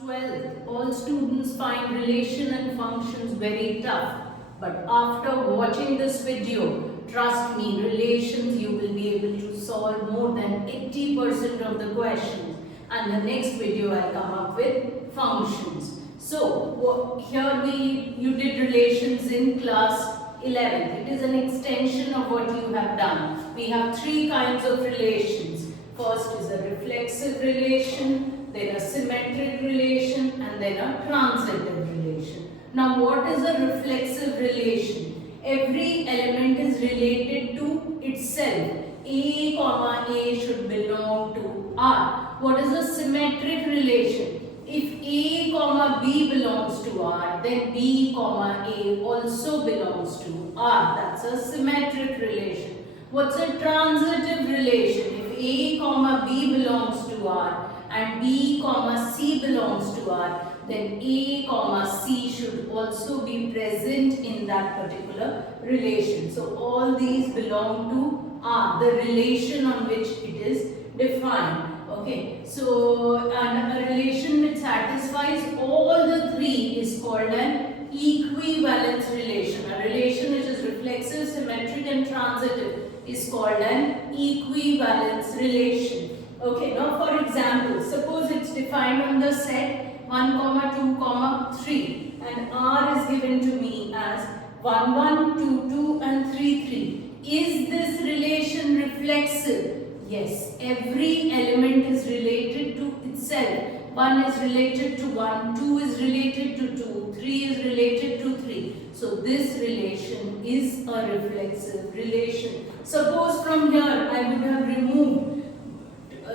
12th, all students find relation and functions very tough. But after watching this video, trust me, relations you will be able to solve more than 80% of the questions. And the next video I'll come up with functions. So here you did relations in class 11th. It is an extension of what you have done. We have three kinds of relations. First is a reflexive relation, then a symmetric relation, and then a transitive relation. Now what is a reflexive relation? Every element is related to itself. A comma A should belong to R. What is a symmetric relation? If A comma B belongs to R, then B comma A also belongs to R. That's a symmetric relation. What's a transitive relation? If A comma B belongs to R and B comma C belongs to R, then A comma C should also be present in that particular relation. So all these belong to R, the relation on which it is defined. Okay, so and a relation which satisfies all the three is called an equivalence relation. A relation which is reflexive, symmetric and transitive is called an equivalence relation. Okay, now for example, suppose it's defined on the set 1, 2, 3 and R is given to me as 1, 1, 2, 2 and 3, 3. Is this relation reflexive? Yes, every element is related to itself. 1 is related to 1, 2 is related to 2, 3 is related to 3. So this relation is a reflexive relation. Suppose from here I would have removed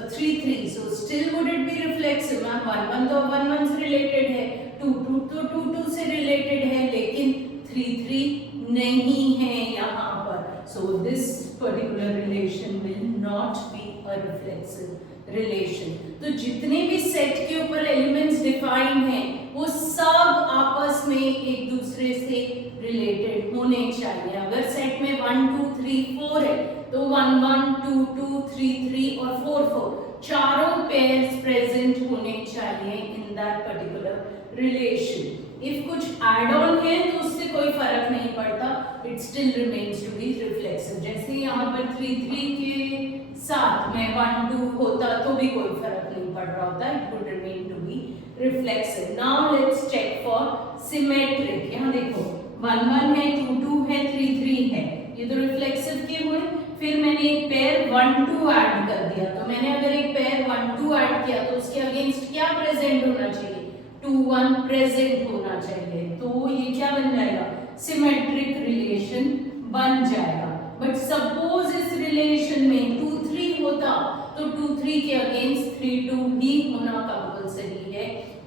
3, 3. So still would it be reflexive? Ma'am 1, 1 तो 1, 1 से related है, 2, 2 तो 2, 2 से related है, लेकिन 3, 3 नहीं है यहाँ पर. So this particular relation will not be a reflexive relation. तो जितने भी सेट के ऊपर एलिमेंट्स डिफाइंड हैं वो सब आपस में एक दूसरे से रिलेटेड होने चाहिए. अगर सेट में 1, 2, 3, 4 है तो 1, 1, 2, 2, 3, 3 और 4, 4 चारों पेयर्स प्रेजेंट होने चाहिए in that particular relation. If कुछ एड ऑन है तो उससे कोई फर्क नहीं पड़ता, it still remains to be reflexive. जैसे यहाँ पर 3, 3 के साथ में 1, 2 होता तो भी कोई फर्क नहीं पड़ रहा होता, it would remain to be reflexive. Now let's check for symmetric. यहाँ देखो 1, 1 है, 2, 2 है, 3, 3 है, ये तो रिफ्लेक्सिव के हुए. फिर मैंने एक पेयर 1, 2 ऐड कर दिया, तो मैंने अगर एक पेयर 1, 2 ऐड किया तो उसके अगेंस्ट क्या प्रेजेंट होना चाहिए? 2, 1 प्रेजेंट होना चाहिए. तो ये क्या बन जाएगा? सिमेट्रिक रिलेशन बन जाएगा. बट सपोज इस रिलेशन में 2, 3 होता तो 2, 3 के अगेंस्ट 3, 2 भी होना कंपल्सरी है.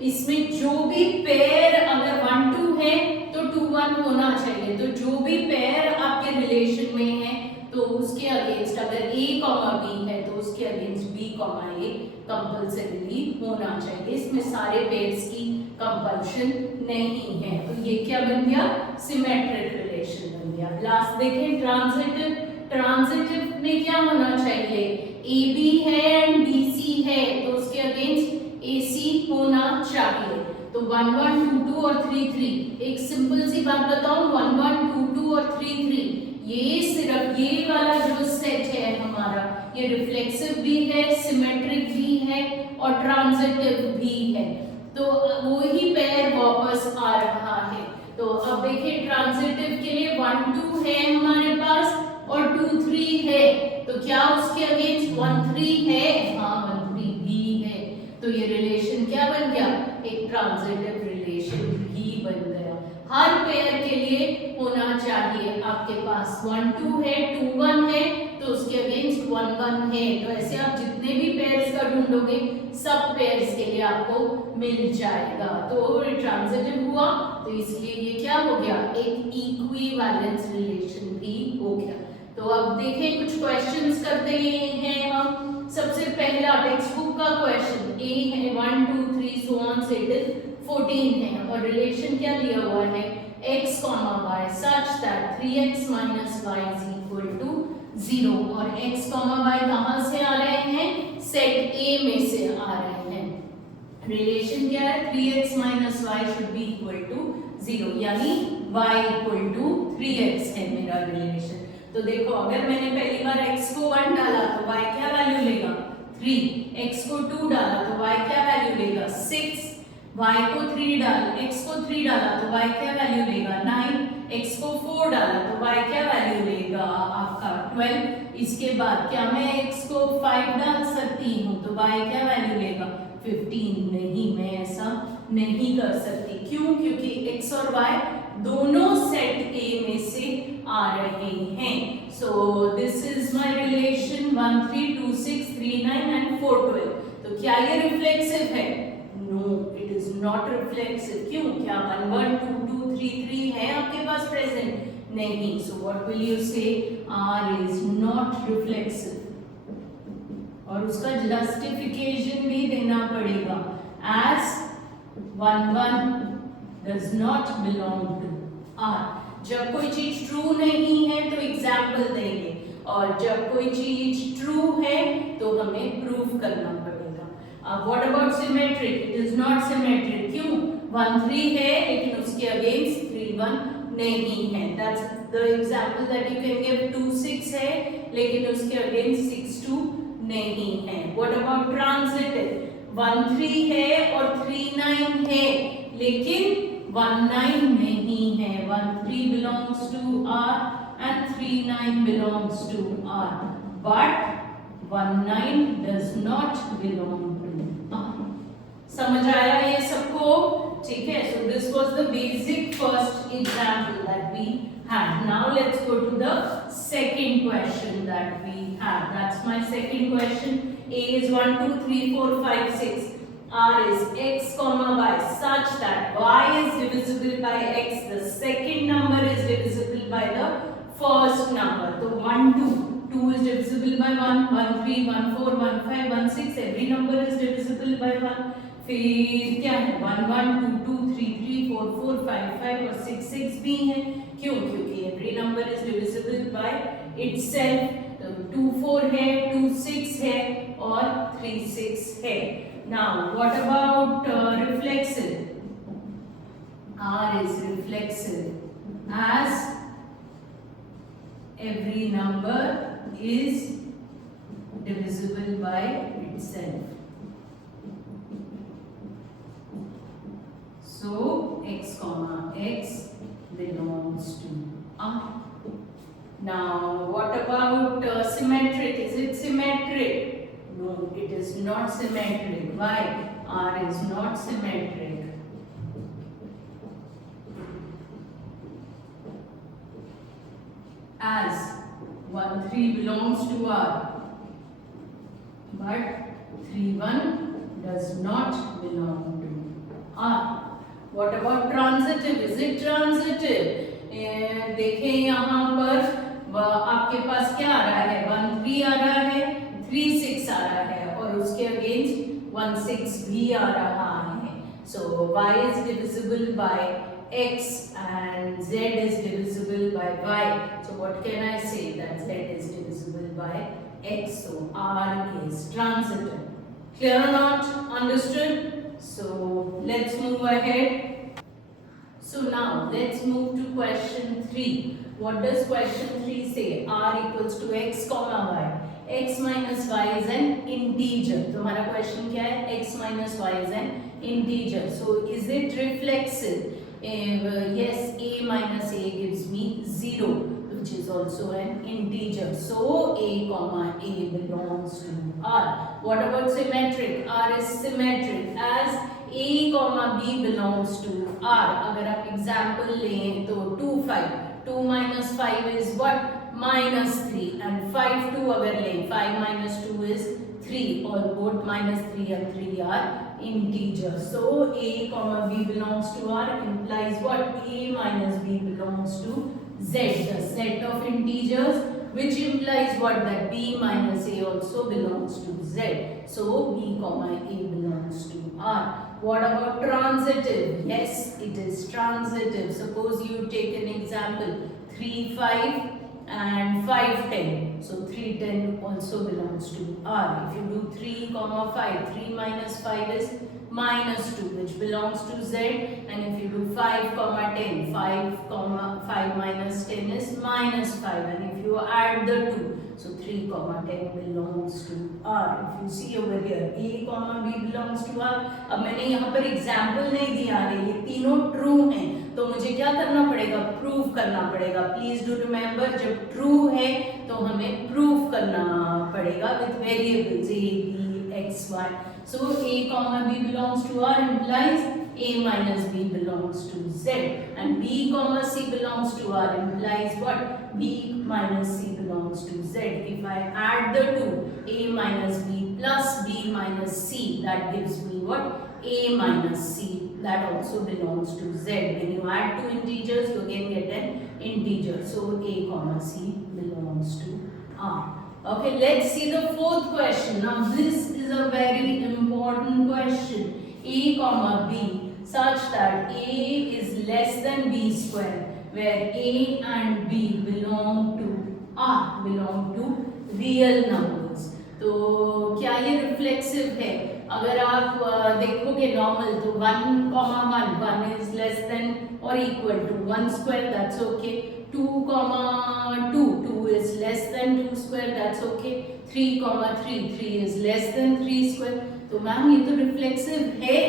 इसमें जो भी पेयर अगर 1, 2 है तो 2, 1 होना चाहिए. तो जो भी पेयर आपके रिलेशन में है तो उसके अगेंस्ट अगर A, B है तो उसके अगेंस्ट B, A कंपल्सरीली होना चाहिए. इसमें सारे पेयर्स की कंपल्शन नहीं है. तो ये क्या बन गया? सिमेट्रिक रिलेशन बन गया. लास्ट देखें ट्रांजिटिव. ट्रांजिटिव में क्या होना चाहिए? AB है एंड BC है तो उसके अगेंस्ट AC होना चाहिए. तो 1, 1, 2, 2 और 3, 3. एक सिंपल सी बात बताऊं, 1, 1, 2, 2 और 3, 3 ये सिर्फ ये वाला जो सेट है हमारा, ये रिफ्लेक्सिव भी है, सिमेट्रिक भी है और ट्रांजिटिव भी है. तो वो ही पेयर वापस आ रहा है. तो अब देखिए ट्रांजिटिव के लिए 1, 2 है हमारे पास और 2, 3 है. तो क्या उसके अगेंस्ट 1, 3 है? हाँ 1, 3 भी है. तो ये रिलेशन क्या बन गया? एक ट्रांजिटिव रिलेशन भी बन गया. हर पेयर के लिए होना चाहिए आपके पास 1, 2 है, 2, 1 है तो उसके अगेंस्ट 1, 1 है. तो ऐसे आप जितने भी पेयर्स का ढूंढोगे सब पेयर्स के लिए आपको मिल जाएगा. तो ट्रांजिटिव हुआ तो इसलिए ये क्या हो गया? एक इक्विवेलेंस रिलेशन भी हो गया. तो अब देखें कुछ क्वेश्चंस करते हैं हम. सबसे पहला टेक्स्ट बुक का क्वेश्चन A है 1, 2, 3 so on से till 14 है और रिलेशन क्या दिया हुआ है? x, y such that 3x minus y is equal to 0 और x, y कहाँ से आ रहे हैं? सेट A में से आ रहे हैं। रिलेशन क्या है? 3x minus y should be equal to 0, यानी y इक्वल टू 3x है मेरा रिलेशन। तो देखो अगर मैंने पहली बार x को 1 डाला तो y क्या वैल्यू लेगा? 3, x को 2 डाला तो y क्या वैल्यू लेगा? 6, y को 3 डाला, x को 3 डाला तो y क्या वैल्यू लेगा? 9, x को 4 डाला तो y क्या वैल्यू लेगा? आपका 12। इसके बाद क्या मैं x को 5 डाल सकती हूँ तो y क्या वैल्यू लेगा? 15। नहीं, मैं ऐसा नहीं कर सकती। क्यों? क्योंकि x और y दोनों सेट A में से आ रहे हैं। So this is my relation 1 3 2 6 3 9 and 4 12। तो क्या ये रिफ्लेक्सिव है? No, it is not reflexive. क्यों? क्या 1 1 2 2 3 3 है आपके पास प्रेजेंट? नहीं। सो व्हाट विल यू से? R is not reflexive. और उसका जस्टिफिकेशन भी देना पड़ेगा, as 1 1 does not belong to R। जब कोई चीज ट्रू नहीं है तो एग्जाम्पल देंगे, और जब कोई चीज ट्रू है तो हमें प्रूव करना पड़ेगा। अब what about symmetric? It is not symmetric. क्यों? 1 3 है लेकिन उसके अगेंस्ट 3 1 नहीं है। That's the example that you can give. 2 6 है लेकिन उसके अगेंस्ट 6 2 नहीं है। What about transitive? 1 3 है और 3 9 है लेकिन 1 9 नहीं है। 1 3 belongs to R and 3 9 belongs to R, but 1 9 does not belong to R। समझ आया ये सबको? ठीक है। So this was the basic first example that we had. Now let's go to the second question that we had. That's my second question. A is 1 2 3 4 5 6. R is x comma y such that y is divisible by x. The second number is divisible by the first number. So 1 2, 2 is divisible by 1, 1 3, 1 4, 1 5, 1 6. Every number is divisible by 1. फिर क्या है? 1 1 2 2 3 3 4 4 5 5 और 6 6 भी है। क्यों? क्योंकि every number is divisible by itself। 2 4 है, 2 6 है और 3 6 है। Now what about reflexive? R is reflexive as every number is divisible by itself. So x comma x belongs to R. Now what about symmetric? Is it symmetric? No, it is not symmetric. Why? R is not symmetric. As 1 3 belongs to R, but 3 1 does not belong to R. What about transitive? Is it transitive? देखें यहाँ पर आपके पास क्या आ रहा है? 1 3 आ रहा है, 3 6 आ रहा है और उसके अगेंस्ट 1 6 भी आ रहा है। So y is divisible by x and z is divisible by y. So what can I say? That z is divisible by x. So R is transitive. Clear or not? Understood? So let's move ahead. So now let's move to question 3. What does question 3 say? R equals to x comma y. X minus y is an integer. तो हमारा question क्या है? X minus y is an integer. So is it reflexive? Yes, a minus a gives me 0, which is also an integer. So a comma a belongs to R. What about symmetric? R is symmetric as a comma b belongs to R. अगर आप example लें तो 2 5. 2 minus 5 is what? Minus 3. And 5 2 अगर लें 5 minus 2 is 3. Or both minus 3 and 3 are integers. So a comma b belongs to R implies what? A minus b belongs to Z, the set of integers, which implies what? That b minus a also belongs to Z. So b comma a belongs to R. What about transitive? Yes, it is transitive. Suppose you take an example 3 5 and 5 10. So 310 also belongs to R. If you do 3 comma 5, 3 minus 5 is minus 2, which belongs to Z. And if you do 5 comma 10, 5 comma 5 minus 10 is minus 5. And if you add the 2, so 3 comma 10 belongs to R. If you see over here, A comma B belongs to R. अब मैंने यहाँ पर example नहीं दिया है, ये तीनों true हैं, तो मुझे क्या करना पड़ेगा, प्रूव करना पड़ेगा. प्लीज डू रिमेम्बर, जब ट्रू है तो हमें प्रूव करना पड़ेगा with variables A, B, X, Y. So A comma B belongs to R implies A minus B belongs to Z, and B comma C belongs to R implies what? B minus C belongs to Z. If I add the two, A minus B plus B minus C, that gives me what? A minus C. That also belongs to Z. When you add two integers, you again get an integer. So A comma C belongs to R. Okay, let's see the fourth question. Now this is a very important question. A comma B such that A is less than B square, where A and B belong to R, belong to real numbers. तो क्या ये reflexive है? अगर आप देखोगे normal तो 1 comma 1, 1 is less than or equal to 1 square, that's okay. 2 comma 2, 2 is less than 2 square, that's okay. 3 comma 3, 3 is less than 3 square. तो ma'am ये तो रिफ्लेक्सिव है.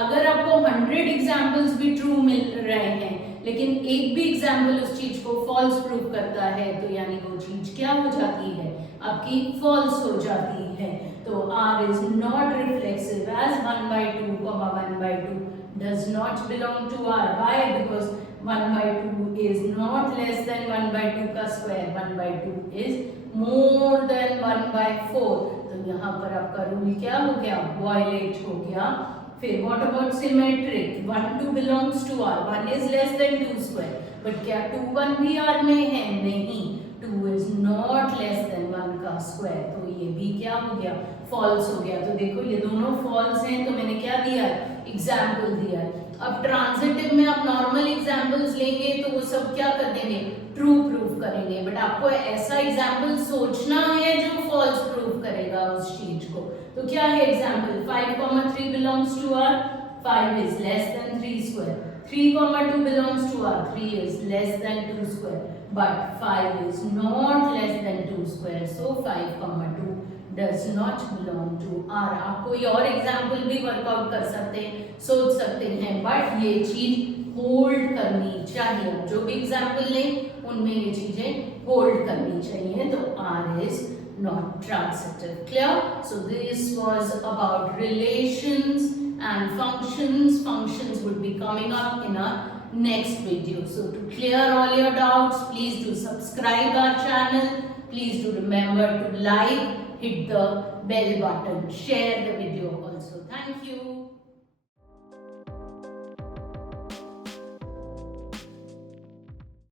अगर आपको 100 एग्जाम्पल्स भी ट्रू मिल रहे हैं लेकिन एक भी एग्जाम्पल उस चीज को फॉल्स प्रूव करता है, तो यानी वो चीज क्या हो जाती है, आपकी फॉल्स हो जाती है. तो R is not reflexive as 1/2 comma 1/2 does not belong to R. Why? Because 1/2 is not less than 1/2 का स्क्वायर, 1/2 is more than 1/4. तो यहाँ पर आपका रूल क्या हो गया, वायलेट हो गया. फिर what about symmetric? 1 2 belongs to R. 1 is less than 2 square. But क्या 2 1 भी R में है? नहीं. 2 is not less than 1 का स्क्वायर. तो ये भी क्या हो गया, फॉल्स हो गया. तो देखो ये दोनों फॉल्स हैं, तो मैंने क्या दिया, एग्जाम्पल दिया. अब ट्रांजिटिव में आप नॉर्मल एग्जाम्पल्स लेंगे तो वो सब क्या कर देंगे, ट्रू प्रूफ करेंगे. बट आपको ऐसा एग्जाम्पल सोचना है जो फॉल्स प्रूफ करेगा उस चीज को. तो क्या है example, 5 comma 3 belongs to R, 5 is less than 3 square. 3 comma 2 belongs to R, 3 is less than 2 square. But 5 is not less than 2 square. So 5 comma 2 does not belong to R. आप कोई और एग्जाम्पल भी workout कर सकते हैं, सोच सकते हैं, बट ये चीज होल्ड करनी चाहिए. जो भी एग्जाम्पल लें उनमें ये चीजें होल्ड करनी चाहिए. तो R is not transitive. Clear? So this was about relations and functions. Functions would be coming up in our next video. So to clear all your doubts, please do subscribe our channel. Please do remember to like, hit the bell button, share the video also. Thank you.